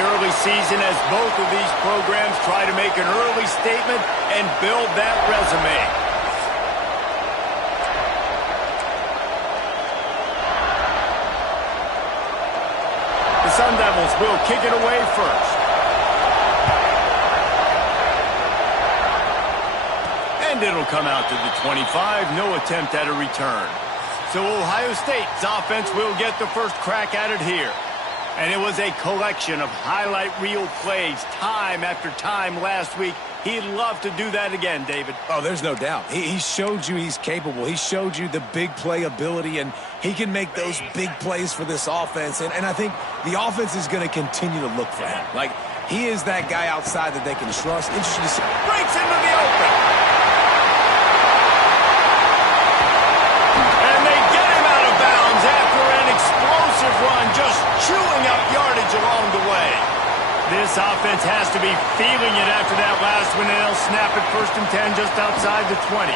early season as both of these programs try to make an early statement and build that resume. The Sun Devils will kick it away first. And it'll come out to the 25. No attempt at a return. So Ohio State's offense will get the first crack at it here. And it was a collection of highlight reel plays time after time last week. He'd love to do that again, David. Oh, there's no doubt. He showed you he's capable. He showed you the big play ability, and he can make those big plays for this offense. And I think the offense is going to continue to look for him. Like, he is that guy outside that they can trust. Interesting to see. Breaks into the open. And they get him out of bounds after an explosive run, just chewing up yardage along the way. This offense has to be feeling it after that last one, and they'll snap it 1st and 10 just outside the 20.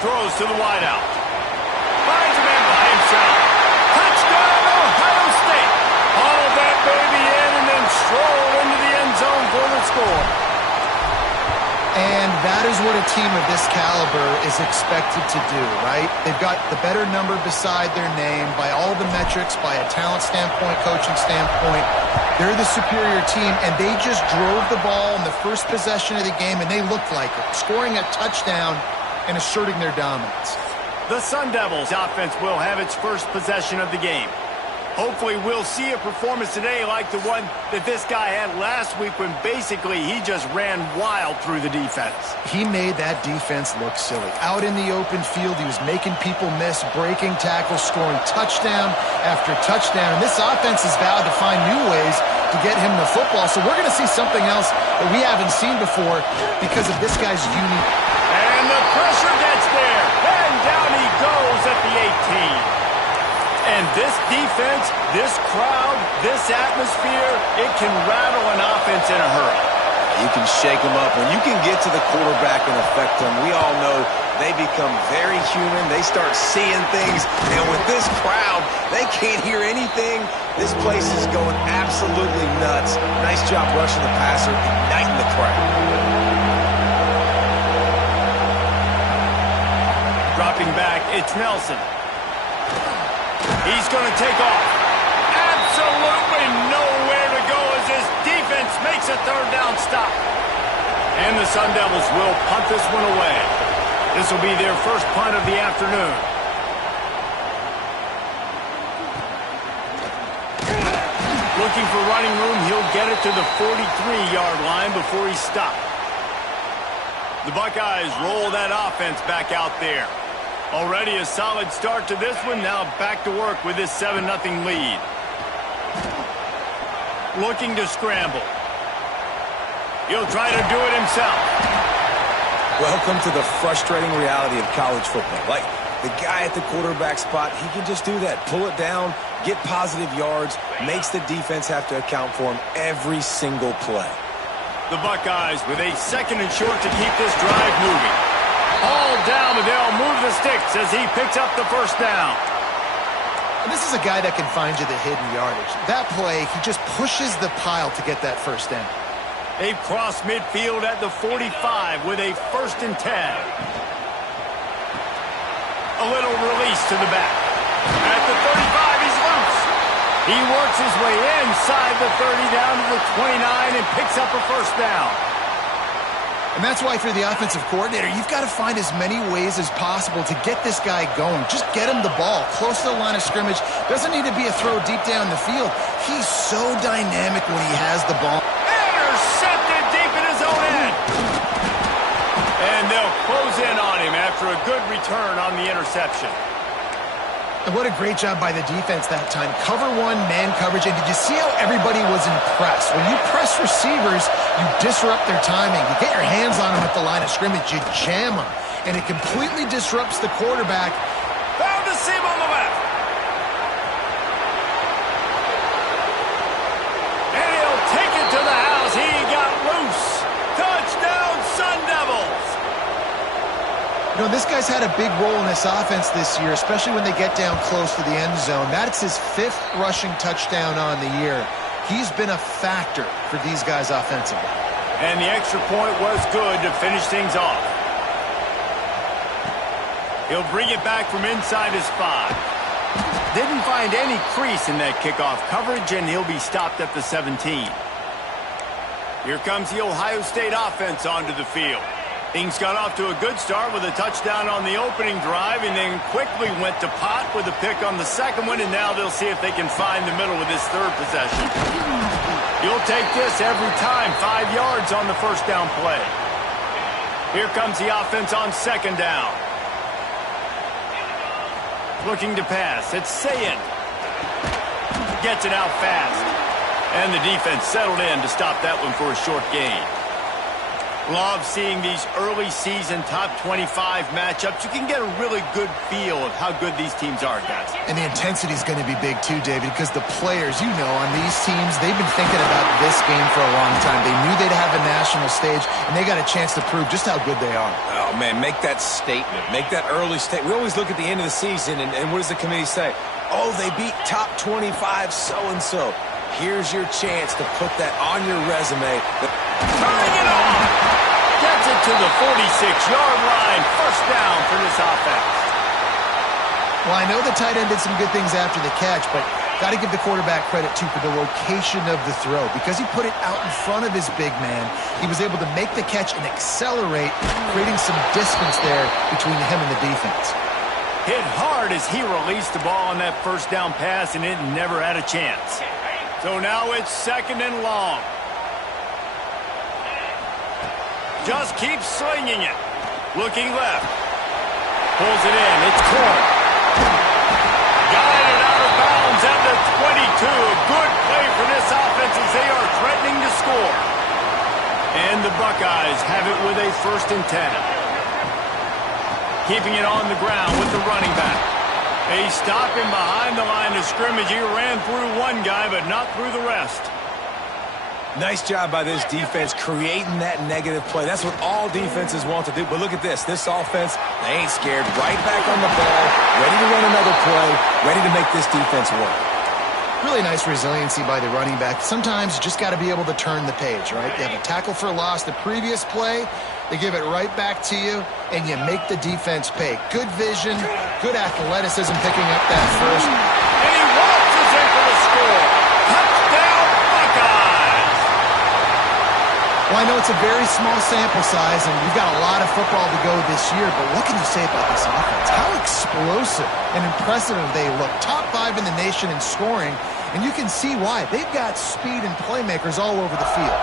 Throws to the wideout. Finds a man by himself. Touchdown, Ohio State. All that baby in and then stroll into the end zone for the score. And that is what a team of this caliber is expected to do, right? They've got the better number beside their name by all the metrics, by a talent standpoint, coaching standpoint. They're the superior team, and they just drove the ball in the first possession of the game, and they looked like it, scoring a touchdown and asserting their dominance. The Sun Devils offense will have its first possession of the game. Hopefully we'll see a performance today like the one that this guy had last week when basically he just ran wild through the defense. He made that defense look silly. Out in the open field, he was making people miss, breaking tackles, scoring touchdown after touchdown. And this offense has vowed to find new ways to get him the football. So we're going to see something else that we haven't seen before because of this guy's unique. And the pressure gets there. And down he goes at the 18. And this defense, this crowd, this atmosphere, it can rattle an offense in a hurry. You can shake them up. When you can get to the quarterback and affect them, we all know they become very human. They start seeing things. And with this crowd, they can't hear anything. This place is going absolutely nuts. Nice job rushing the passer, igniting the crowd. Dropping back, it's Nelson. He's going to take off. Absolutely nowhere to go as his defense makes a 3rd down stop. And the Sun Devils will punt this one away. This will be their first punt of the afternoon. Looking for running room, he'll get it to the 43-yard line before he's stopped. The Buckeyes roll that offense back out there. Already a solid start to this one. Now back to work with this 7-0 lead. Looking to scramble. He'll try to do it himself. Welcome to the frustrating reality of college football. Like, the guy at the quarterback spot, he can just do that. Pull it down, get positive yards, makes the defense have to account for him every single play. The Buckeyes with a 2nd and short to keep this drive moving. All down, but they'll move the sticks as he picks up the 1st down. And this is a guy that can find you the hidden yardage. That play, he just pushes the pile to get that 1st down. They've crossed midfield at the 45 with a 1st and 10. A little release to the back. At the 35, he's loose. He works his way inside the 30 down to the 29 and picks up a 1st down. And that's why, if you're the offensive coordinator, you've got to find as many ways as possible to get this guy going. Just get him the ball close to the line of scrimmage. Doesn't need to be a throw deep down the field. He's so dynamic when he has the ball. Intercepted deep in his own end. And they'll close in on him after a good return on the interception. And what a great job by the defense that time. Cover 1, man coverage. And did you see how everybody was impressed? When you press receivers, you disrupt their timing. You get your hands on them at the line of scrimmage. You jam them. And it completely disrupts the quarterback. Found a seam on the left. And he'll take it to the house. He got loose. Touchdown, Sun Devils. You know, this guy's had a big role in this offense this year, especially when they get down close to the end zone. That's his 5th rushing touchdown on the year. He's been a factor for these guys offensively. And the extra point was good to finish things off. He'll bring it back from inside his 5. Didn't find any crease in that kickoff coverage, and he'll be stopped at the 17. Here comes the Ohio State offense onto the field. Things got off to a good start with a touchdown on the opening drive, and then quickly went to pot with a pick on the second one, and now they'll see if they can find the middle with this third possession. You'll take this every time, 5 yards on the first down play. Here comes the offense on second down. Looking to pass. It's Szn. Gets it out fast. And the defense settled in to stop that one for a short gain. Love seeing these early season top 25 matchups. You can get a really good feel of how good these teams are, guys. And the intensity is going to be big too, David, because the players, you know, on these teams, they've been thinking about this game for a long time. They knew they'd have a national stage, and they got a chance to prove just how good they are. Oh, man, make that statement. Make that early statement. We always look at the end of the season, and what does the committee say? Oh, they beat top 25 so-and-so. Here's your chance to put that on your resume. Turning it on! Gets it to the 46-yard line. First down for this offense. Well, I know the tight end did some good things after the catch, but got to give the quarterback credit, too, for the location of the throw. Because he put it out in front of his big man, he was able to make the catch and accelerate, creating some distance there between him and the defense. Hit hard as he released the ball on that first down pass, and it never had a chance. So now it's second and long. Just keeps slinging it. Looking left. Pulls it in. It's caught. Got it out of bounds at the 22. A good play for this offense as they are threatening to score. And the Buckeyes have it with a 1st and 10. Keeping it on the ground with the running back. They stop him behind the line of scrimmage. He ran through one guy, but not through the rest. Nice job by this defense creating that negative play. That's what all defenses want to do. But look at this. This offense, they ain't scared. Right back on the ball, ready to run another play, ready to make this defense work. Really nice resiliency by the running back. Sometimes you just got to be able to turn the page, right? You have a tackle for loss the previous play. They give it right back to you, and you make the defense pay. Good vision, good athleticism picking up that first. And he waltzes in for the score. Touchdown, Buckeyes! Well, I know it's a very small sample size, and we've got a lot of football to go this year, but what can you say about this offense? How explosive and impressive they look. Top 5 in the nation in scoring, and you can see why. They've got speed and playmakers all over the field.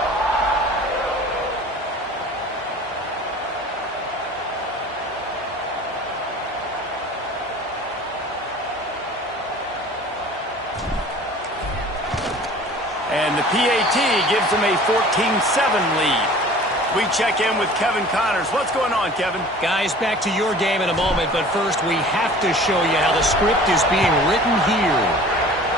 And the PAT gives them a 14-7 lead. We check in with Kevin Connors. What's going on, Kevin? Guys, back to your game in a moment, but first we have to show you how the script is being written here.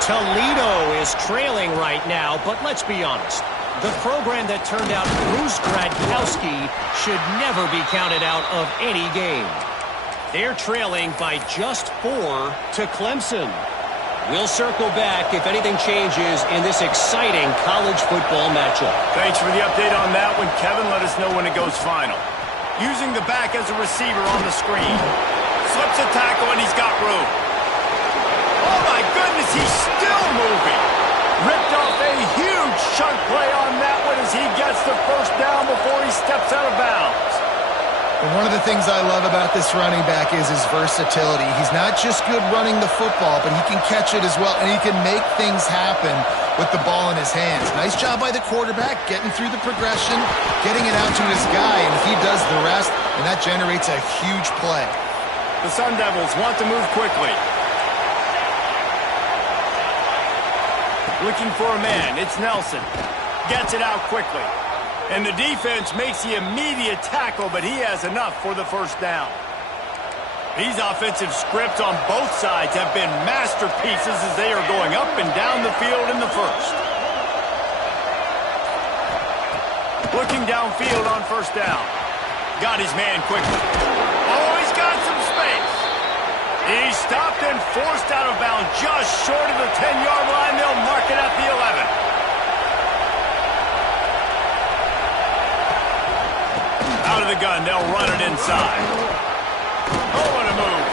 Toledo is trailing right now, but let's be honest. The program that turned out Bruce Gradkowski should never be counted out of any game. They're trailing by just 4 to Clemson. We'll circle back if anything changes in this exciting college football matchup. Thanks for the update on that one, Kevin. Let us know when it goes final. Using the back as a receiver on the screen. Slips a tackle and he's got room. Oh my goodness, he's still moving. Ripped off a huge chunk play on that one as he gets the first down before he steps out of bounds. And one of the things I love about this running back is his versatility. He's not just good running the football, but he can catch it as well, and he can make things happen with the ball in his hands. Nice job by the quarterback, getting through the progression, getting it out to his guy, and he does the rest, and that generates a huge play. The Sun Devils want to move quickly. Looking for a man. It's Nelson. Gets it out quickly. And the defense makes the immediate tackle, but he has enough for the first down. These offensive scripts on both sides have been masterpieces as they are going up and down the field in the first. Looking downfield on first down. Got his man quickly. Oh, he's got some space. He's stopped and forced out of bounds just short of the 10-yard line. They'll mark it at the 11. the gun. They'll run it inside. Oh, what a move.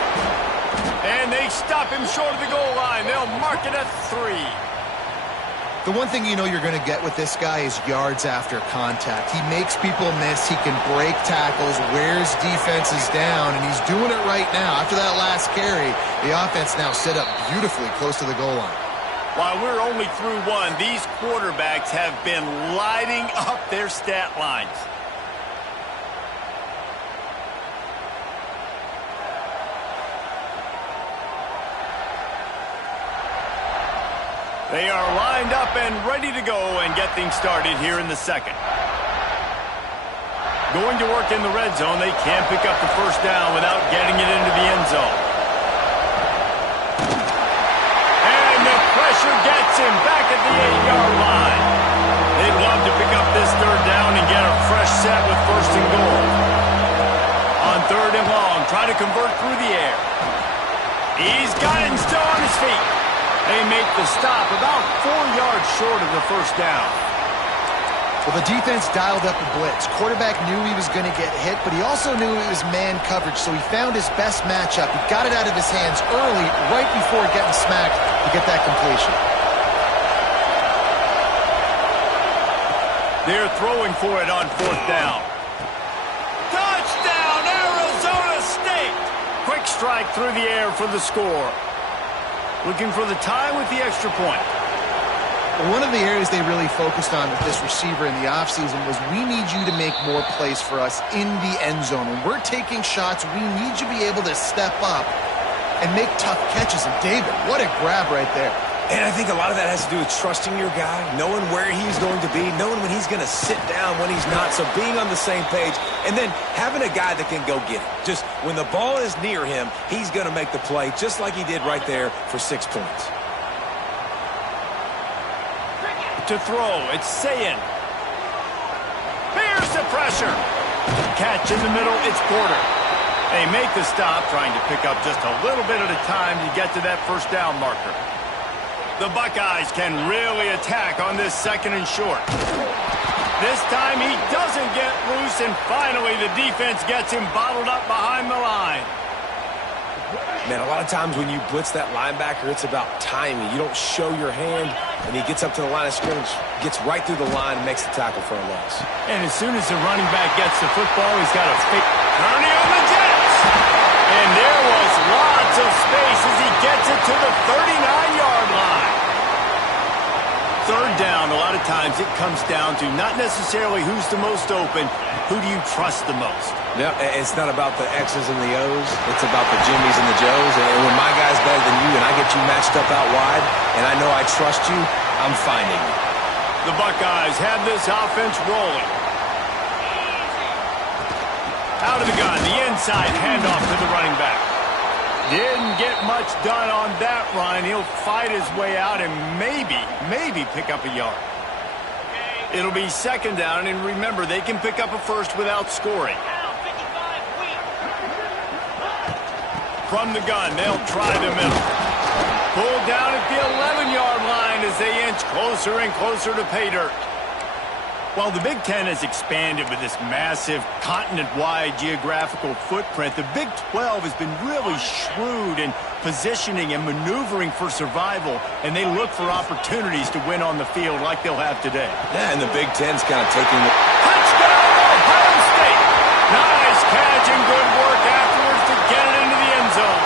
And they stop him short of the goal line. They'll mark it at 3. The one thing you know you're going to get with this guy is yards after contact. He makes people miss. He can break tackles, wears defenses down, and he's doing it right now. After that last carry, the offense now set up beautifully close to the goal line. While we're only through 1, these quarterbacks have been lighting up their stat lines. They are lined up and ready to go and get things started here in the second. Going to work in the red zone. They can't pick up the first down without getting it into the end zone. And the pressure gets him back at the 8-yard line. They'd love to pick up this third down and get a fresh set with first and goal. On third and long, try to convert through the air. He's got it and still on his feet. They make the stop about 4 yards short of the first down. Well, the defense dialed up a blitz. Quarterback knew he was going to get hit, but he also knew it was man coverage, so he found his best matchup. He got it out of his hands early, right before getting smacked to get that completion. They're throwing for it on fourth down. Touchdown, Arizona State! Quick strike through the air for the score. Looking for the tie with the extra point. One of the areas they really focused on with this receiver in the offseason was we need you to make more plays for us in the end zone. When we're taking shots, we need you to be able to step up and make tough catches. And David, what a grab right there. And I think a lot of that has to do with trusting your guy, knowing where he's going to be, knowing when he's going to sit down, when he's not, so being on the same page, and then having a guy that can go get it. Just when the ball is near him, he's going to make the play, just like he did right there for 6 points. To throw, it's Szn. Here's the pressure. Catch in the middle, it's Porter. They make the stop, trying to pick up just a little bit at a time to get to that first down marker. The Buckeyes can really attack on this second and short. This time he doesn't get loose, and finally the defense gets him bottled up behind the line. Man, a lot of times when you blitz that linebacker, it's about timing. You don't show your hand, and he gets up to the line of scrimmage, gets right through the line, and makes the tackle for a loss. And as soon as the running back gets the football, he's got a fake turning on the Jets. And there was lots of space as he gets it to the 39-yard line. Third down, a lot of times it comes down to not necessarily who's the most open, who do you trust the most? Yeah, it's not about the X's and the O's. It's about the Jimmies and the Joes. And when my guy's better than you and I get you matched up out wide and I know I trust you, I'm finding you. The Buckeyes have this offense rolling. Out of the gun, the inside handoff to the running back. Didn't get much done on that run. He'll fight his way out and maybe pick up a yard. It'll be second down, and remember, they can pick up a first without scoring. From the gun, they'll try the middle. Pulled down at the 11-yard line as they inch closer and closer to pay dirt. While the Big Ten has expanded with this massive continent-wide geographical footprint, the Big 12 has been really shrewd in positioning and maneuvering for survival, and they look for opportunities to win on the field like they'll have today. Yeah, and the Big Ten's kind of taking the... Touchdown, Ohio State! Nice catch and good work afterwards to get it into the end zone.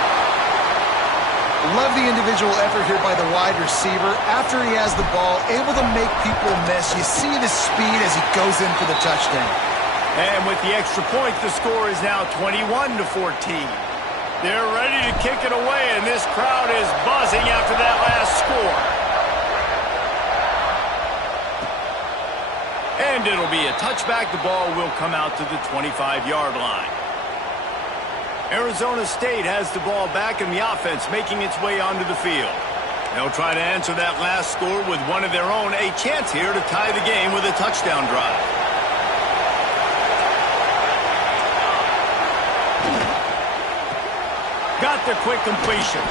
Love the individual effort here by the wide receiver. After he has the ball, able to make people miss. You see the speed as he goes in for the touchdown. And with the extra point, the score is now 21-14. They're ready to kick it away, and this crowd is buzzing after that last score. And it'll be a touchback. The ball will come out to the 25-yard line. Arizona State has the ball back, and the offense making its way onto the field. They'll try to answer that last score with one of their own. A chance here to tie the game with a touchdown drive. Got the quick completion.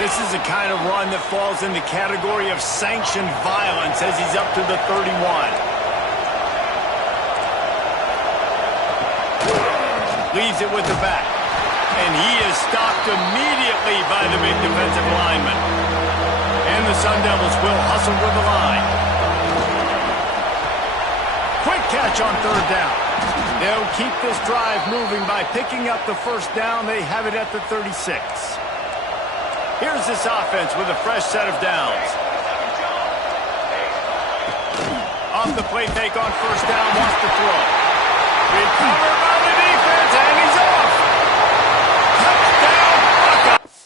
This is the kind of run that falls in the category of sanctioned violence as he's up to the 31. Leaves it with the back. And he is stopped immediately by the big defensive lineman. And the Sun Devils will hustle to the line. Quick catch on third down. They'll keep this drive moving by picking up the first down. They have it at the 36. Here's this offense with a fresh set of downs. Off the play fake on first down, wants to throw. Recovered by the defense, and he's off. Touchdown, Buckeyes.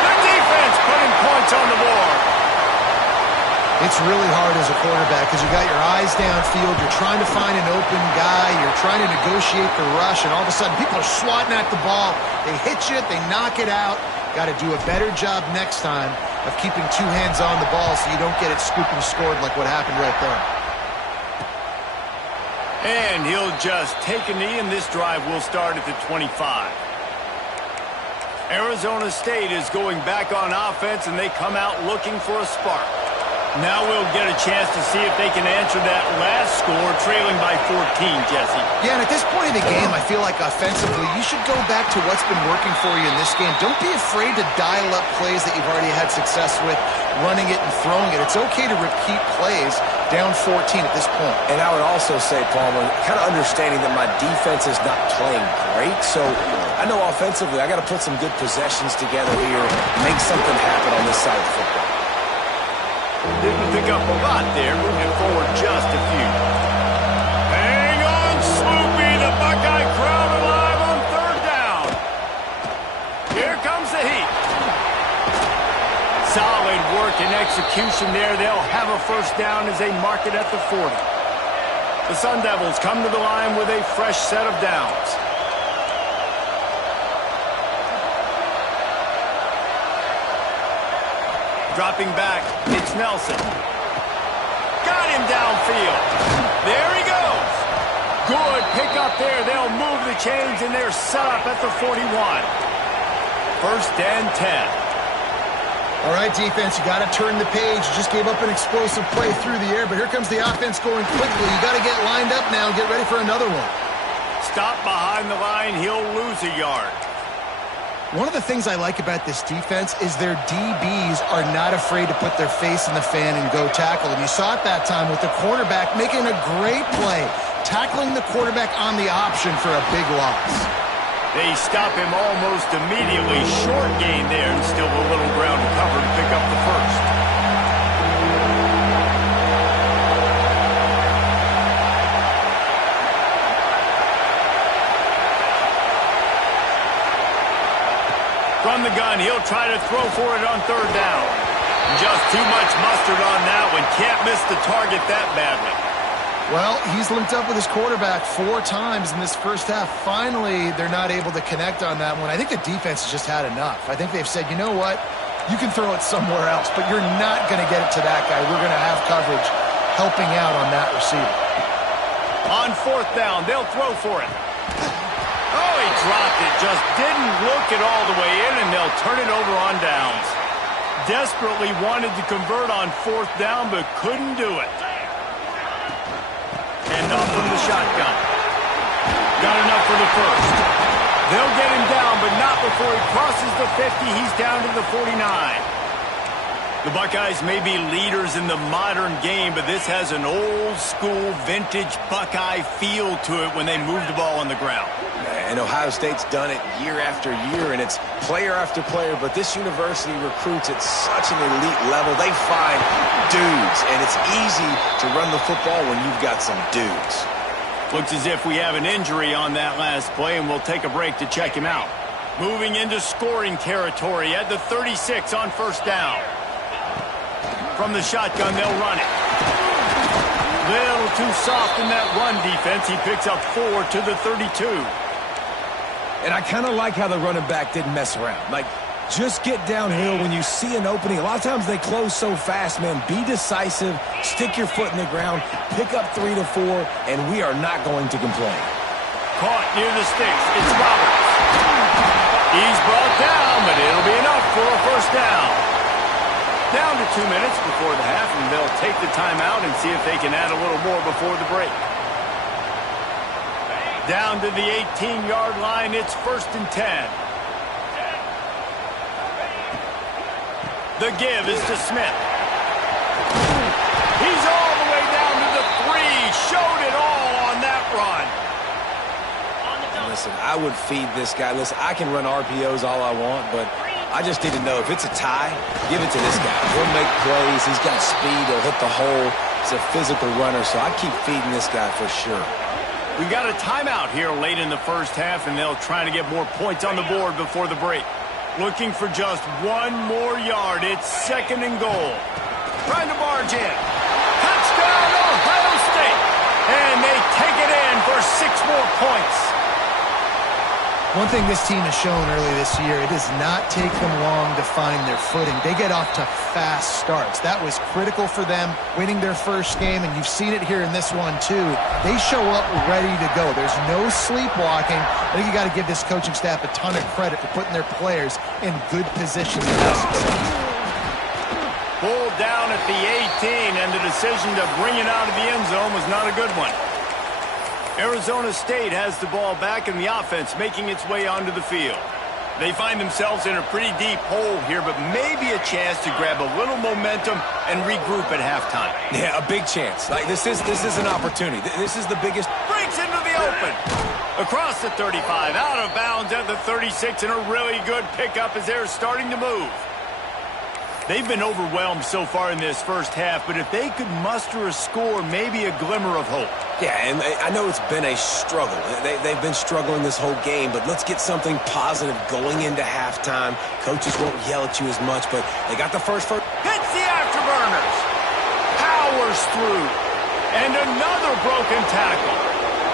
The defense putting points on the board. It's really hard as a quarterback because you got your eyes downfield. You're trying to find an open guy. You're trying to negotiate the rush, and all of a sudden people are swatting at the ball. They hit you. They knock it out. Got to do a better job next time of keeping two hands on the ball so you don't get it scooped and scored like what happened right there. And he'll just take a knee, and this drive will start at the 25. Arizona State is going back on offense, and they come out looking for a spark. Now we'll get a chance to see if they can answer that last score, trailing by 14, Jesse. Yeah, and at this point in the game, I feel like offensively, you should go back to what's been working for you in this game. Don't be afraid to dial up plays that you've already had success with, running it and throwing it. It's okay to repeat plays down 14 at this point. And I would also say, Palmer, kind of understanding that my defense is not playing great, so I know offensively I got to put some good possessions together here, make something happen on this side of the football. Didn't pick up a lot there, moving forward just a few. Hang on, Sloopy, the Buckeye crowd alive on third down. Here comes the heat. Solid work and execution there. They'll have a first down as they mark it at the 40. The Sun Devils come to the line with a fresh set of downs. Dropping back, it's Nelson. Got him downfield. There he goes. Good pick up there. They'll move the chains, and they're set up at the 41. First and 10. All right, defense, you got to turn the page. You just gave up an explosive play through the air, but here comes the offense going quickly. You got to get lined up now and get ready for another one. Stop behind the line. He'll lose a yard. One of the things I like about this defense is their DBs are not afraid to put their face in the fan and go tackle. And you saw it that time with the quarterback making a great play, tackling the quarterback on the option for a big loss. They stop him almost immediately. Short gain there, and still a little ground to cover to pick up the first. From the gun, he'll try to throw for it on third down. Just too much mustard on that one. Can't miss the target that badly. Well, he's linked up with his quarterback 4 times in this first half. Finally, they're not able to connect on that one. I think the defense has just had enough. I think they've said, you know what? You can throw it somewhere else, but you're not going to get it to that guy. We're going to have coverage helping out on that receiver. On fourth down, they'll throw for it. Oh, he dropped it. Just didn't look it all the way in, and they'll turn it over on downs. Desperately wanted to convert on fourth down, but couldn't do it. And off from the shotgun. Got enough for the first. They'll get him down, but not before he crosses the 50. He's down to the 49. The Buckeyes may be leaders in the modern game, but this has an old-school, vintage Buckeye feel to it when they move the ball on the ground. And Ohio State's done it year after year, and it's player after player, but this university recruits at such an elite level. They find dudes, and it's easy to run the football when you've got some dudes. Looks as if we have an injury on that last play, and we'll take a break to check him out. Moving into scoring territory at the 36 on first down. From the shotgun, they'll run it. Little too soft in that run defense. He picks up 4 to the 32. And I kind of like how the running back didn't mess around. Like, just get downhill when you see an opening. A lot of times they close so fast, man. Be decisive, stick your foot in the ground, pick up 3 to 4, and we are not going to complain. Caught near the sticks. It's Roberts. He's brought down, but it'll be enough for a first down. Down to 2 minutes before the half, and they'll take the timeout and see if they can add a little more before the break. Down to the 18-yard line, it's 1st and 10. The give is to Smith. He's all the way down to the 3. Showed it all on that run. Listen, I would feed this guy. Listen, I can run RPOs all I want, but I just need to know if it's a tie, give it to this guy. He'll make plays. He's got speed. He'll hit the hole. He's a physical runner, so I keep feeding this guy for sure. We've got a timeout here late in the first half, and they'll try to get more points on the board before the break. Looking for just 1 more yard. It's 2nd and goal. Trying to barge in. Touchdown, Ohio State. And they take it in for 6 more points. One thing this team has shown early this year, it does not take them long to find their footing. They get off to fast starts. That was critical for them, winning their first game, and you've seen it here in this one too. They show up ready to go. There's no sleepwalking. I think you got to give this coaching staff a ton of credit for putting their players in good positions to have success. Pulled down at the 18, and the decision to bring it out of the end zone was not a good one. Arizona State has the ball back in the offense, making its way onto the field. They find themselves in a pretty deep hole here, but maybe a chance to grab a little momentum and regroup at halftime. Yeah, a big chance. Like this is an opportunity. This is the biggest. Breaks into the open. Across the 35, out of bounds at the 36, and a really good pickup as they're starting to move. They've been overwhelmed so far in this first half, but if they could muster a score, maybe a glimmer of hope. Yeah, and I know it's been a struggle. They've been struggling this whole game, but let's get something positive going into halftime. Coaches won't yell at you as much, but they got the first. Hits the afterburners. Powers through. And another broken tackle.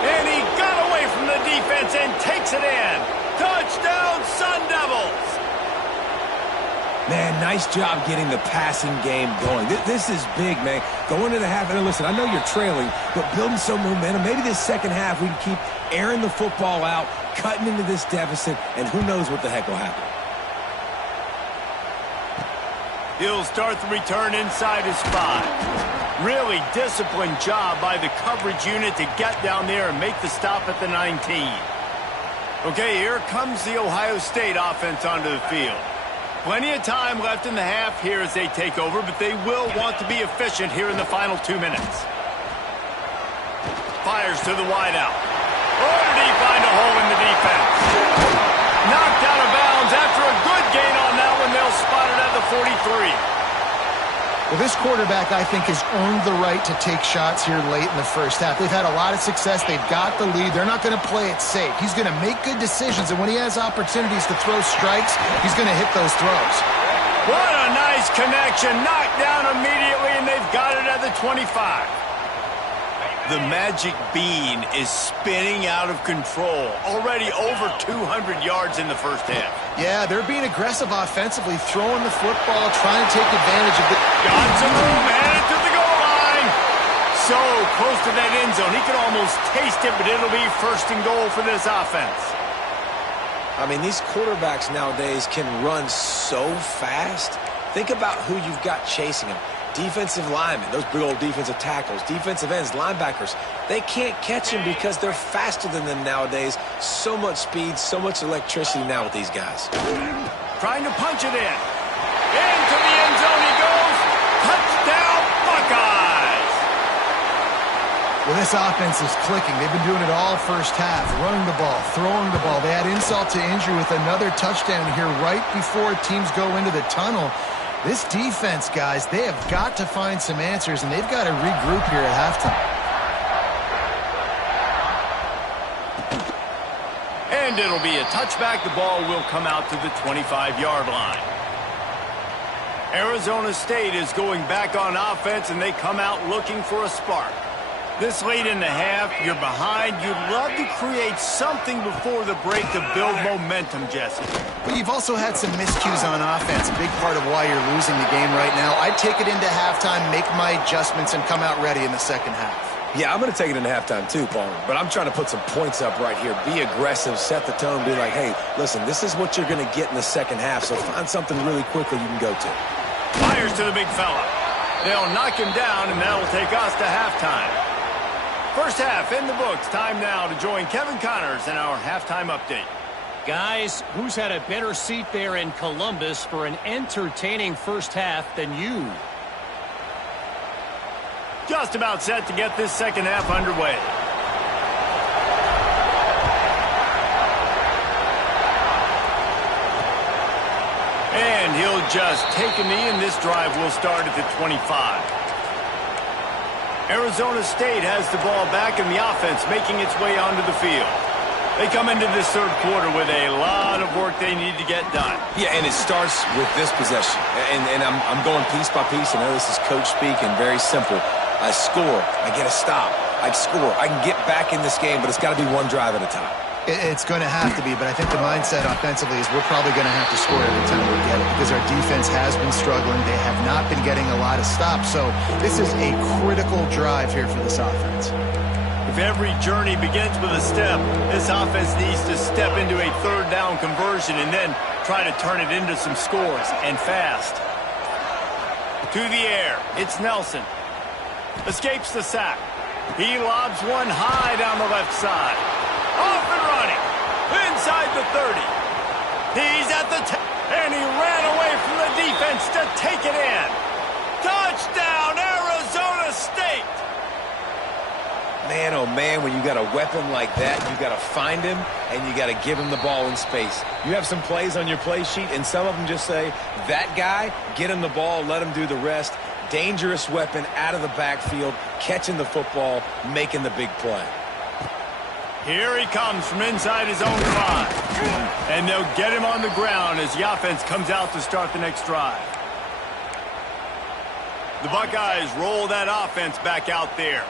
And he got away from the defense and takes it in. Touchdown, Sun Devils. Man, nice job getting the passing game going. This is big, man. Going into the half, and listen, I know you're trailing, but building some momentum. Maybe this second half we can keep airing the football out, cutting into this deficit, and who knows what the heck will happen. He'll start the return inside his 5. Really disciplined job by the coverage unit to get down there and make the stop at the 19. Okay, here comes the Ohio State offense onto the field. Plenty of time left in the half here as they take over, but they will want to be efficient here in the final 2 minutes. Fires to the wideout. Oh, did he find a hole in the defense? Knocked out of bounds after a good gain on that one. They'll spot it at the 43. Well, this quarterback, I think, has earned the right to take shots here late in the first half. They've had a lot of success. They've got the lead. They're not going to play it safe. He's going to make good decisions, and when he has opportunities to throw strikes, he's going to hit those throws. What a nice connection. Knocked down immediately, and they've got it at the 25. The magic bean is spinning out of control. Already over 200 yards in the first half. Yeah, they're being aggressive offensively, throwing the football, trying to take advantage of the... Got some room, headed to the goal line. So close to that end zone. He can almost taste it, but it'll be 1st and goal for this offense. I mean, these quarterbacks nowadays can run so fast. Think about who you've got chasing them. Defensive linemen, those big old defensive tackles, defensive ends, linebackers, they can't catch them because they're faster than them nowadays. So much speed, so much electricity now with these guys. Trying to punch it in. Into the end zone he goes. Touchdown, Buckeyes. Well, this offense is clicking. They've been doing it all first half, running the ball, throwing the ball. They add insult to injury with another touchdown here right before teams go into the tunnel. This defense, guys, they have got to find some answers, and they've got to regroup here at halftime. And it'll be a touchback. The ball will come out to the 25-yard line. Arizona State is going back on offense, and they come out looking for a spark. This late in the half, you're behind. You'd love to create something before the break to build momentum, Jesse. But you've also had some miscues on offense, a big part of why you're losing the game right now. I'd take it into halftime, make my adjustments, and come out ready in the second half. Yeah, I'm going to take it into halftime too, Palmer. But I'm trying to put some points up right here. Be aggressive, set the tone, be like, hey, listen, this is what you're going to get in the second half, so find something really quickly you can go to. Fires to the big fella. They'll knock him down, and that'll take us to halftime. First half in the books. Time now to join Kevin Connors in our halftime update. Guys, who's had a better seat there in Columbus for an entertaining first half than you? Just about set to get this second half underway. And he'll just take a knee, and this drive will start at the 25. Arizona State has the ball back, and the offense making its way onto the field. They come into this third quarter with a lot of work they need to get done. Yeah, and it starts with this possession. And I'm going piece by piece. I know this is coach speak and very simple. I score. I get a stop. I score. I can get back in this game, but it's got to be one drive at a time. It's going to have to be, but I think the mindset offensively is we're probably going to have to score every time we get it because our defense has been struggling. They have not been getting a lot of stops, so this is a critical drive here for this offense. If every journey begins with a step, this offense needs to step into a third down conversion and then try to turn it into some scores, and fast. To the air, it's Nelson. Escapes the sack. He lobs one high down the left side. Off and running. Inside the 30. He's at the 10. And he ran away from the defense to take it in. Touchdown, Arizona State. Man, oh man, when you got a weapon like that, you got to find him and you got to give him the ball in space. You have some plays on your play sheet, and some of them just say, that guy, get him the ball, let him do the rest. Dangerous weapon out of the backfield, catching the football, making the big play. Here he comes from inside his own 5. And they'll get him on the ground as the offense comes out to start the next drive. The Buckeyes roll that offense back out there.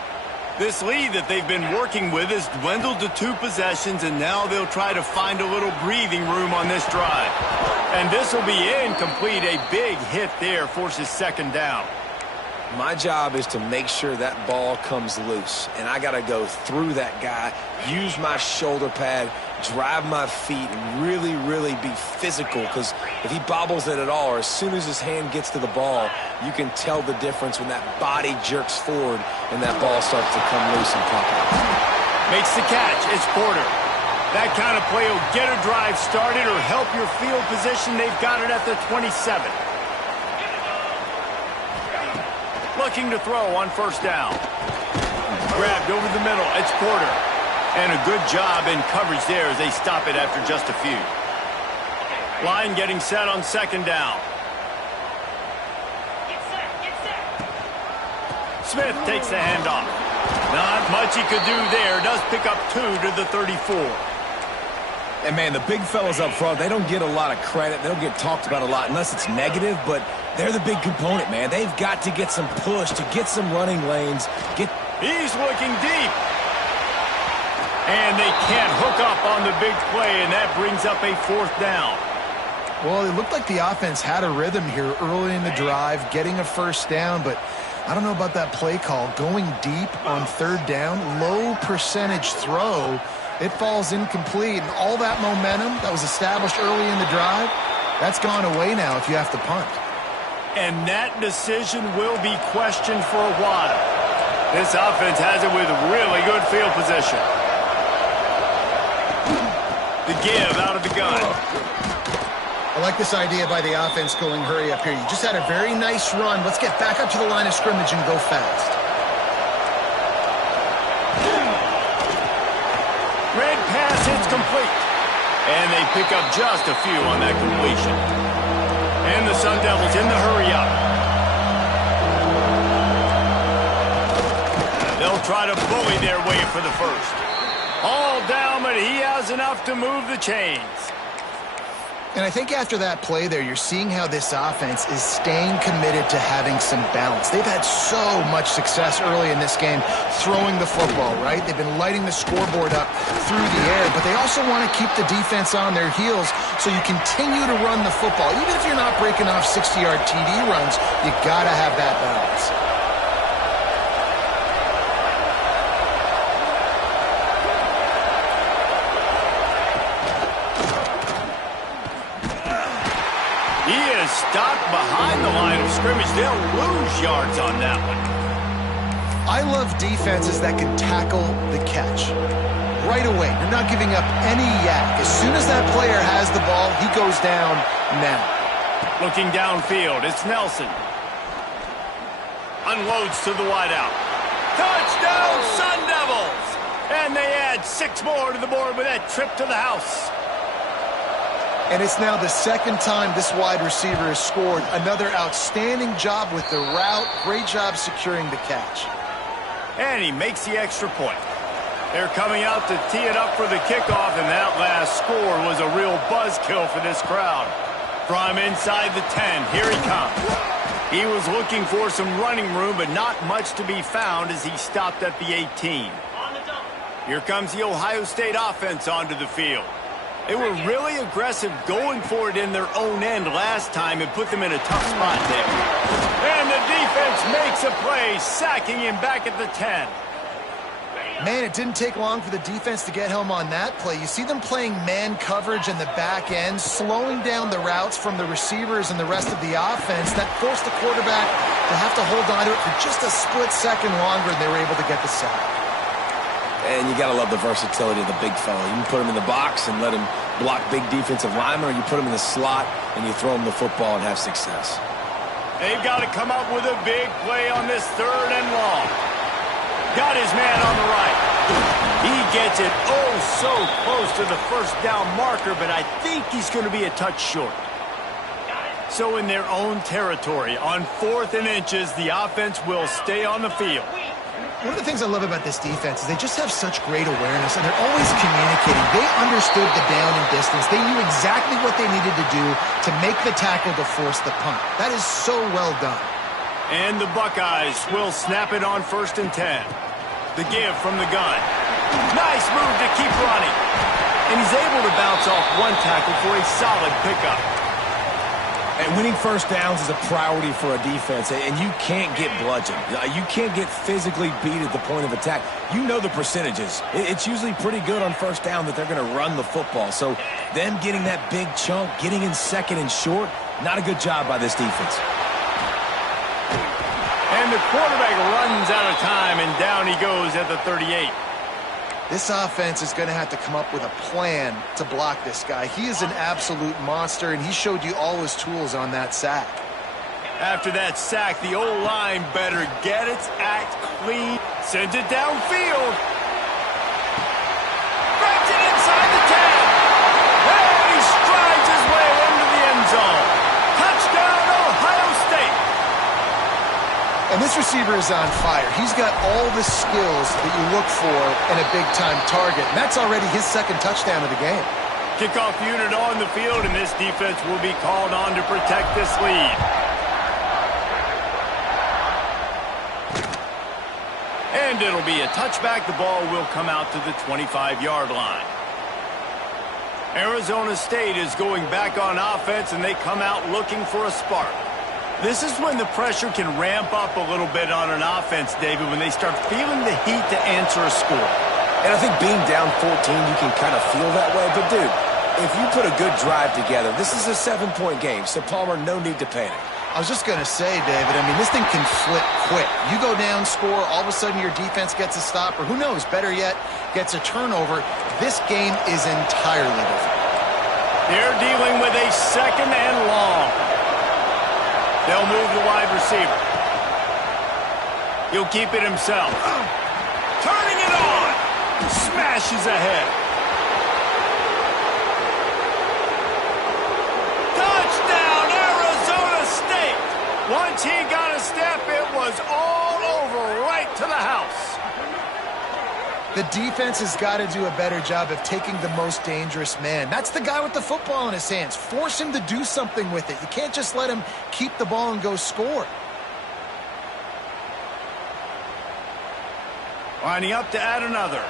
This lead that they've been working with has dwindled to 2 possessions, and now they'll try to find a little breathing room on this drive. And this will be incomplete. A big hit there forces second down. My job is to make sure that ball comes loose, and I got to go through that guy, use my shoulder pad, drive my feet, and really be physical, because if he bobbles it at all, or as soon as his hand gets to the ball, you can tell the difference when that body jerks forward and that ball starts to come loose and pop out. Makes the catch. It's Porter. That kind of play will get a drive started or help your field position. They've got it at the 27. Looking to throw on first down. Grabbed over the middle. It's Porter. And a good job in coverage there as they stop it after just a few. Line getting set on second down. Smith takes the handoff. Not much he could do there. Does pick up 2 to the 34. And, man, the big fellas up front, they don't get a lot of credit. They don't get talked about a lot unless it's negative, but they're the big component, man. They've got to get some push, to get some running lanes. He's looking deep. And they can't hook up on the big play, and that brings up a 4th down. Well, it looked like the offense had a rhythm here early in the drive, getting a first down, but I don't know about that play call. Going deep on 3rd down, low percentage throw. It falls incomplete, and all that momentum that was established early in the drive, that's gone away now if you have to punt. And that decision will be questioned for a while. This offense has it with really good field position. The give out of the gun. I like this idea by the offense going hurry up here. You just had a very nice run. Let's get back up to the line of scrimmage and go fast. Red pass, it's complete. And they pick up just a few on that completion. And the Sun Devils in the hurry up. They'll try to bully their way for the first. All down, but he has enough to move the chains. And I think after that play there, you're seeing how this offense is staying committed to having some balance. They've had so much success early in this game throwing the football, right? They've been lighting the scoreboard up through the air, but they also want to keep the defense on their heels so you continue to run the football. Even if you're not breaking off 60-yard TD runs, you got to have that balance. scrimmage, they'll lose yards on that one. I love defenses that can tackle the catch. Right away, you're not giving up any yak. As soon as that player has the ball, he goes down now. Looking downfield, it's Nelson. Unloads to the wideout. Touchdown, Sun Devils! And they add 6 more to the board with that trip to the house. And it's now the second time this wide receiver has scored. Another outstanding job with the route. Great job securing the catch. And he makes the extra point. They're coming out to tee it up for the kickoff, and that last score was a real buzzkill for this crowd. From inside the 10, here he comes. He was looking for some running room, but not much to be found as he stopped at the 18. Here comes the Ohio State offense onto the field. They were really aggressive going for it in their own end last time and put them in a tough spot there. And the defense makes a play, sacking him back at the 10. Man, it didn't take long for the defense to get home on that play. You see them playing man coverage in the back end, slowing down the routes from the receivers and the rest of the offense. That forced the quarterback to have to hold on to it for just a split second longer, and they were able to get the sack. And you got to love the versatility of the big fella. You can put him in the box and let him block big defensive linemen, or you put him in the slot and you throw him the football and have success. They've got to come up with a big play on this 3rd and long. Got his man on the right. He gets it oh so close to the first down marker, but I think he's going to be a touch short. So in their own territory, on 4th and inches, the offense will stay on the field. One of the things I love about this defense is they just have such great awareness, and they're always communicating. They understood the down and distance. They knew exactly what they needed to do to make the tackle to force the punt. That is so well done. And the Buckeyes will snap it on 1st and 10. The give from the gun. Nice move to keep running. And he's able to bounce off one tackle for a solid pickup. And winning first downs is a priority for a defense, and you can't get bludgeoned. You can't get physically beat at the point of attack. You know the percentages. It's usually pretty good on first down that they're going to run the football. So them getting that big chunk, getting in 2nd and short, not a good job by this defense. And the quarterback runs out of time, and down he goes at the 38. This offense is going to have to come up with a plan to block this guy. He is an absolute monster, and he showed you all his tools on that sack. After that sack, the O-line better get its act clean. Sends it downfield. Breaks it inside the 10. And he strides his way into the end zone. Touchdown, Ohio State. And this receiver is on fire. He's got all the skills that you look for in a big-time target. And that's already his 2nd touchdown of the game. Kickoff unit on the field, and this defense will be called on to protect this lead. And it'll be a touchback. The ball will come out to the 25-yard line. Arizona State is going back on offense, and they come out looking for a spark. This is when the pressure can ramp up a little bit on an offense, David, when they start feeling the heat to answer a score. And I think being down 14, you can kind of feel that way. But, dude, if you put a good drive together, this is a 7-point game. So, Palmer, no need to panic. I was just going to say, David, I mean, this thing can flip quick. You go down, score, all of a sudden your defense gets a stop, or who knows, better yet, gets a turnover. This game is entirely different. They're dealing with a 2nd and long. They'll move the wide receiver. He'll keep it himself. Turning it on. Smashes ahead. Touchdown, Arizona State. Once he got a step, it was all over right to the house. The defense has got to do a better job of taking the most dangerous man. That's the guy with the football in his hands. Force him to do something with it. You can't just let him keep the ball and go score. Lining up to add another.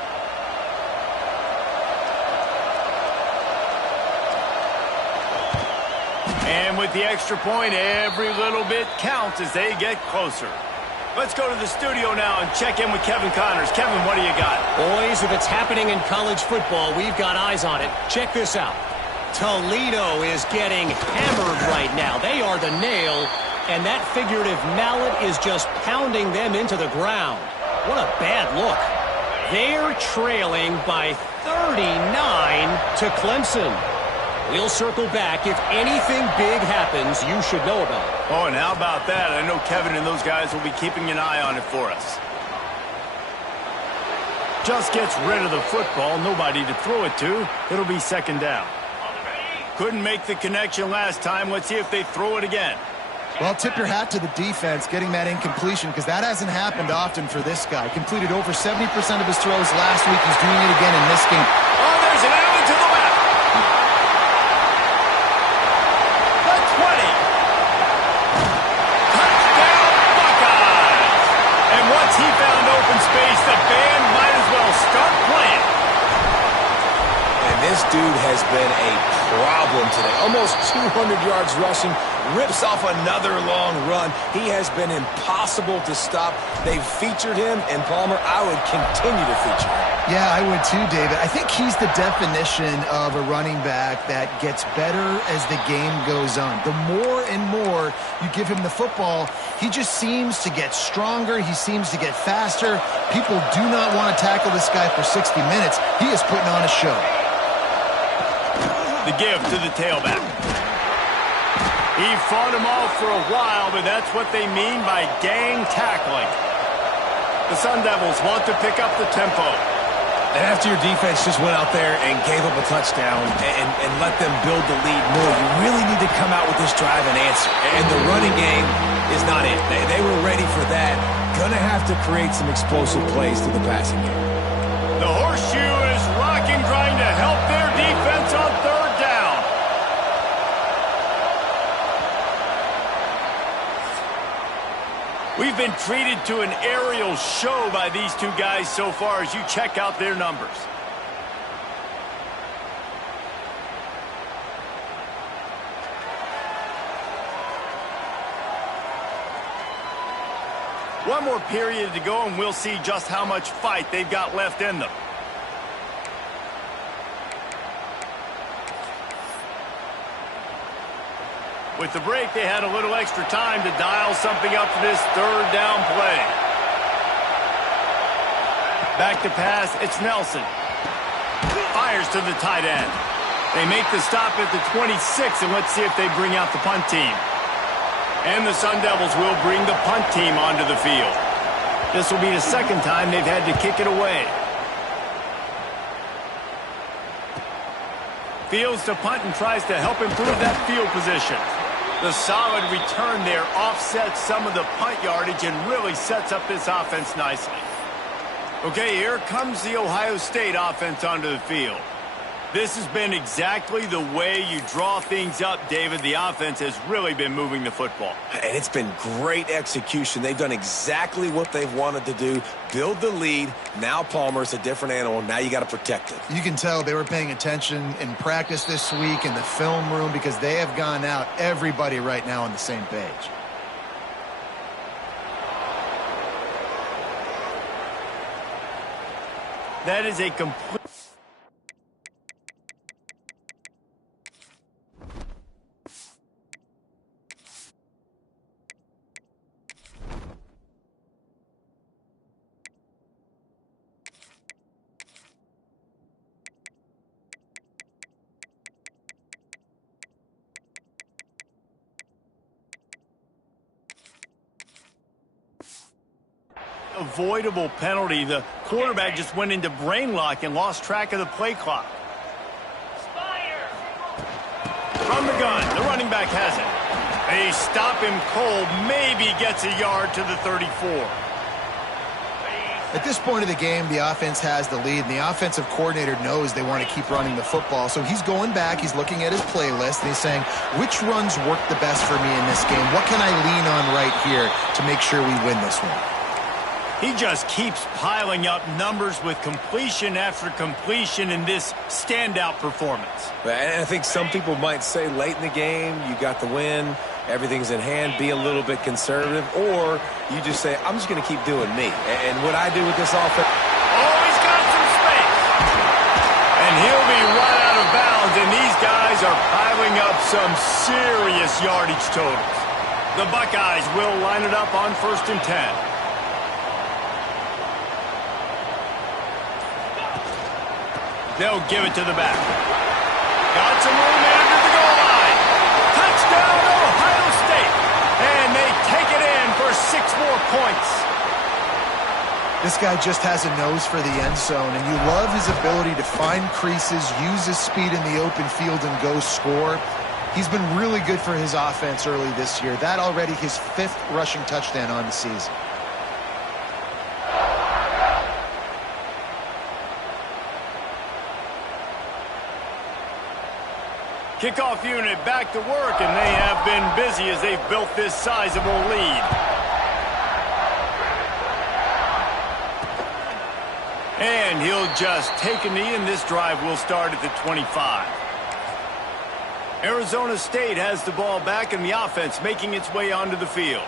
And with the extra point, every little bit counts as they get closer. Let's go to the studio now and check in with Kevin Connors. Kevin, what do you got? Boys, if it's happening in college football, we've got eyes on it. Check this out. Toledo is getting hammered right now. They are the nail And that figurative mallet is just pounding them into the ground. What a bad look. They're trailing by 39 to Clemson. We'll circle back. If anything big happens, you should know about it. Oh, and how about that? I know Kevin and those guys will be keeping an eye on it for us. Just gets rid of the football, nobody to throw it to. It'll be second down. Couldn't make the connection last time. Let's see if they throw it again. Well, tip your hat to the defense getting that incompletion because that hasn't happened often for this guy. Completed over 70% of his throws last week. He's doing it again in this game. Oh, there's an alley to the left. The 20. Touchdown, Buckeyes. And once he found open space, the band might as well start playing. And this dude has been a problem today. Almost 200 yards rushing. Rips off another long run. He has been impossible to stop. They've featured him, and Palmer, I would continue to feature him. Yeah, I would too, David. I think he's the definition of a running back that gets better as the game goes on. The more and more you give him the football, he just seems to get stronger. He seems to get faster. People do not want to tackle this guy for 60 minutes. He is putting on a show. The give to the tailback. He fought him off for a while, but that's what they mean by gang tackling. The Sun Devils want to pick up the tempo. And after your defense just went out there and gave up a touchdown and let them build the lead more, you really need to come out with this drive and answer. And the running game is not it. They were ready for that. Gonna have to create some explosive plays to the passing game. The horseshoe is rocking, trying to help their defense on third down. We've been treated to an aerial show by these two guys so far as you check out their numbers. One more period to go, and we'll see just how much fight they've got left in them. With the break, they had a little extra time to dial something up for this third down play. Back to pass, it's Nelson. Fires to the tight end. They make the stop at the 26, and let's see if they bring out the punt team. And the Sun Devils will bring the punt team onto the field. This will be the second time they've had to kick it away. Fields to punt and tries to help improve that field position. The solid return there offsets some of the punt yardage and really sets up this offense nicely. Okay, here comes the Ohio State offense onto the field. This has been exactly the way you draw things up, David. The offense has really been moving the football. And it's been great execution. They've done exactly what they've wanted to do. Build the lead. Now Palmer's a different animal. Now you got to protect it. You can tell they were paying attention in practice this week in the film room because they have gone out, everybody right now on the same page. That is a complete... avoidable penalty. The quarterback just went into brain lock and lost track of the play clock. From the gun, the running back has it. They stop him cold, maybe gets a yard to the 34. At this point of the game, the offense has the lead, and the offensive coordinator knows they want to keep running the football. So he's going back, he's looking at his playlist, and he's saying, which runs work the best for me in this game? What can I lean on right here to make sure we win this one? He just keeps piling up numbers with completion after completion in this standout performance. And I think some people might say late in the game, you got the win, everything's in hand, be a little bit conservative, or you just say, I'm just going to keep doing me. And what I do with this offense... Oh, he's got some space. And he'll be right out of bounds, and these guys are piling up some serious yardage totals. The Buckeyes will line it up on 1st and 10. They'll give it to the back. Got some room under the goal line. Touchdown, Ohio State. And they take it in for 6 more points. This guy just has a nose for the end zone, and you love his ability to find creases, use his speed in the open field, and go score. He's been really good for his offense early this year. That already his 5th rushing touchdown on the season. Kickoff unit back to work, and they have been busy as they've built this sizable lead. And he'll just take a knee, and this drive will start at the 25. Arizona State has the ball back, and the offense making its way onto the field.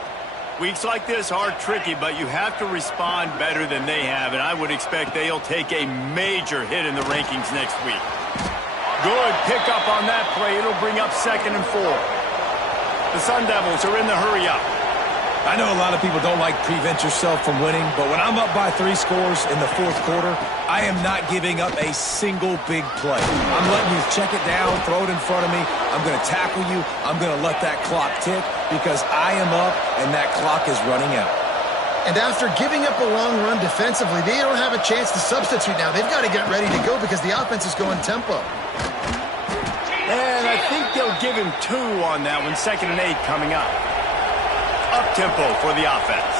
Weeks like this are tricky, but you have to respond better than they have, and I would expect they'll take a major hit in the rankings next week. Good pickup on that play. It'll bring up 2nd and 4. The Sun Devils are in the hurry-up. I know a lot of people don't like prevent yourself from winning, but when I'm up by 3 scores in the 4th quarter, I am not giving up a single big play. I'm letting you check it down, throw it in front of me. I'm going to tackle you. I'm going to let that clock tick because I am up and that clock is running out. And after giving up a long run defensively, they don't have a chance to substitute now. They've got to get ready to go because the offense is going tempo. And I think they'll give him 2 on that one. 2nd and 8 coming up. Up-tempo for the offense.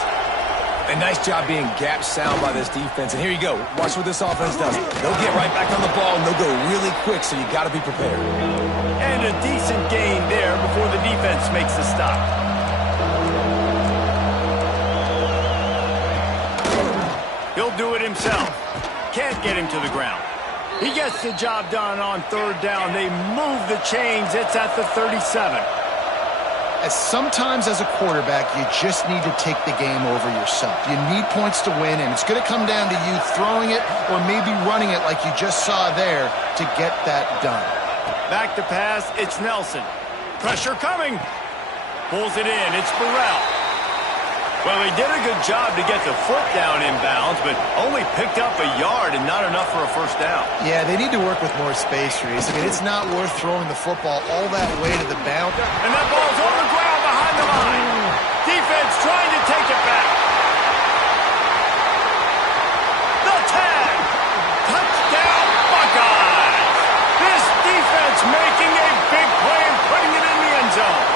A nice job being gap sound by this defense. And here you go. Watch what this offense does. They'll get right back on the ball, and they'll go really quick, so you got to be prepared. And a decent gain there before the defense makes the stop. He'll do it himself. Can't get him to the ground. He gets the job done on 3rd down. They move the chains. It's at the 37. Sometimes as a quarterback, you just need to take the game over yourself. You need points to win, and it's going to come down to you throwing it or maybe running it like you just saw there to get that done. Back to pass, it's Nelson. Pressure coming. Pulls it in, it's Burrell. Well, he did a good job to get the foot down in bounds, but only picked up a yard and not enough for a 1st down. Yeah, they need to work with more space, Reese. I mean, it's not worth throwing the football all that way to the bound. And that ball's on the ground behind the line. Defense trying to take it back. The tag. Touchdown, Buckeyes. This defense making a big play and putting it in the end zone.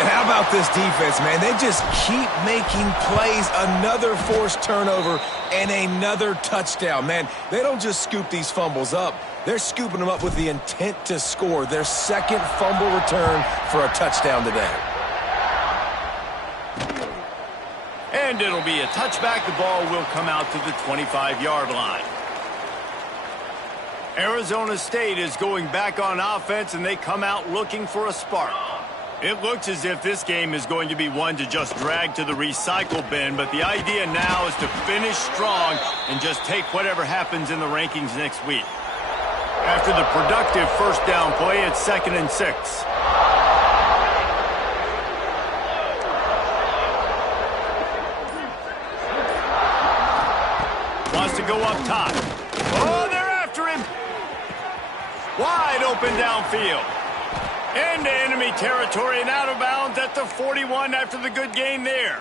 And how about this defense, man? They just keep making plays. Another forced turnover and another touchdown. Man, they don't just scoop these fumbles up. They're scooping them up with the intent to score. Their 2nd fumble return for a touchdown today. And it'll be a touchback. The ball will come out to the 25-yard line. Arizona State is going back on offense, and they come out looking for a spark. It looks as if this game is going to be one to just drag to the recycle bin, but the idea now is to finish strong and just take whatever happens in the rankings next week. After the productive 1st down play, it's 2nd and 6. Wants to go up top. Oh, they're after him. Wide open downfield. Into enemy territory and out of bounds at the 41 after the good gain there.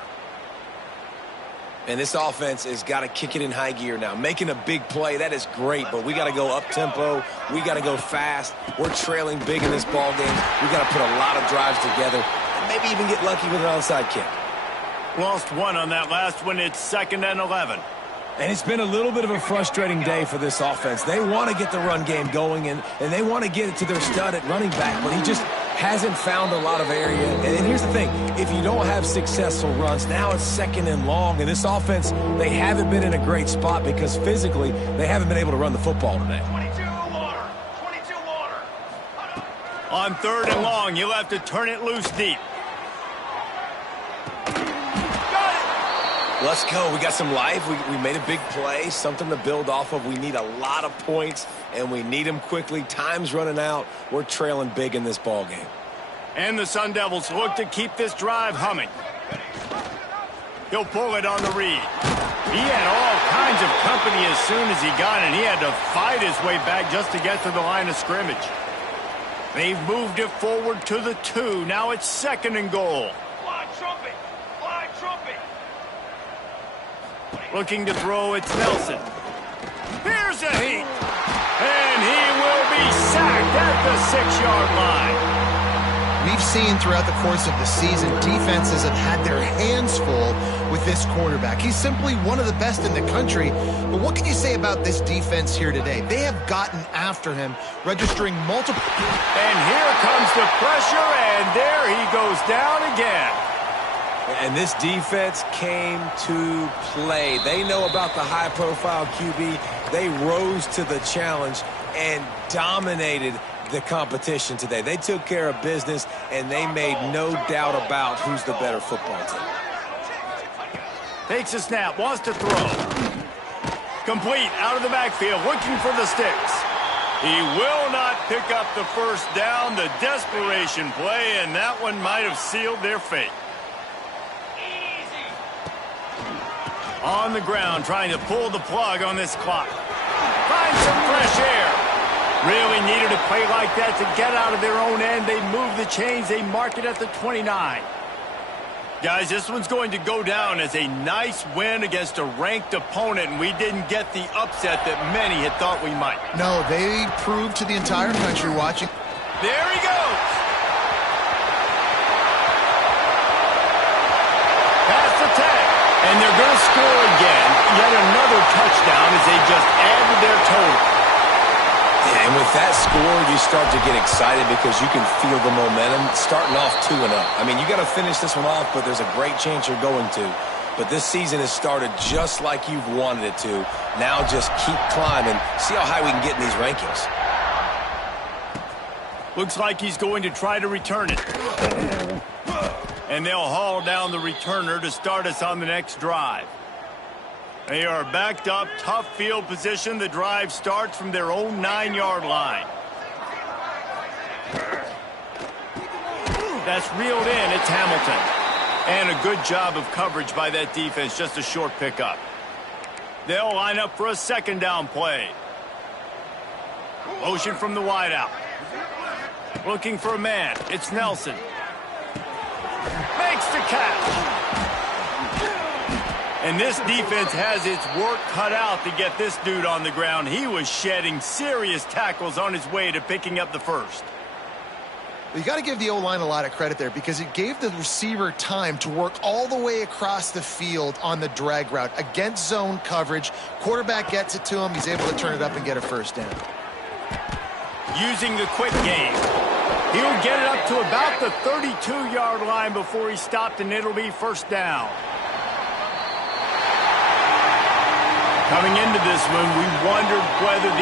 And this offense has got to kick it in high gear now. Making a big play, that is great, but we got to go up-tempo. We got to go fast. We're trailing big in this ball game. We got to put a lot of drives together and maybe even get lucky with an onside kick. Lost 1 on that last one. It's 2nd and 11. And it's been a little bit of a frustrating day for this offense. They want to get the run game going, and they want to get it to their stud at running back, but he just hasn't found a lot of area. And here's the thing. If you don't have successful runs, now it's 2nd and long. And this offense, they haven't been in a great spot because physically they haven't been able to run the football today. 22 water. 22 water. On 3rd and long, you'll have to turn it loose deep. Let's go. We got some life. We made a big play, something to build off of. We need a lot of points, and we need them quickly. Time's running out. We're trailing big in this ball game. And the Sun Devils look to keep this drive humming. He'll pull it on the read. He had all kinds of company as soon as he got it. He had to fight his way back just to get to the line of scrimmage. They've moved it forward to the 2. Now it's 2nd and goal. Fly trumpet! Fly trumpet! Looking to throw, it's Nelson. Here's a heat. And he will be sacked at the 6-yard line. We've seen throughout the course of the season, defenses have had their hands full with this quarterback. He's simply one of the best in the country. But what can you say about this defense here today? They have gotten after him, registering multiple... And here comes the pressure, and there he goes down again. And this defense came to play. They know about the high-profile QB. They rose to the challenge and dominated the competition today. They took care of business, and they made no doubt about who's the better football team. Takes a snap, wants to throw. Complete, out of the backfield, looking for the sticks. He will not pick up the first down. The desperation play, and that one might have sealed their fate. On the ground, trying to pull the plug on this clock. Find some fresh air. Really needed a play like that to get out of their own end. They move the chains. They mark it at the 29. Guys, this one's going to go down as a nice win against a ranked opponent, and we didn't get the upset that many had thought we might. No, they proved to the entire country watching. There he goes. Pass the tag. And they're going to score again. Yet another touchdown as they just add to their total. And with that score, you start to get excited because you can feel the momentum starting off 2-0. I mean, you got to finish this one off, but there's a great chance you're going to. But this season has started just like you've wanted it to. Now just keep climbing. See how high we can get in these rankings. Looks like he's going to try to return it. And they'll haul down the returner to start us on the next drive. They are backed up, tough field position. The drive starts from their own 9-yard line. That's reeled in. It's Hamilton. And a good job of coverage by that defense. Just a short pickup. They'll line up for a 2nd down play. Motion from the wideout. Looking for a man. It's Nelson. Makes the catch. And this defense has its work cut out to get this dude on the ground. He was shedding serious tackles on his way to picking up the first. You got to give the O-line a lot of credit there because it gave the receiver time to work all the way across the field on the drag route against zone coverage. Quarterback gets it to him. He's able to turn it up and get a first down. Using the quick game. He'll get it up to about the 32-yard line before he stopped, and it'll be 1st down. Coming into this one, we wondered whether the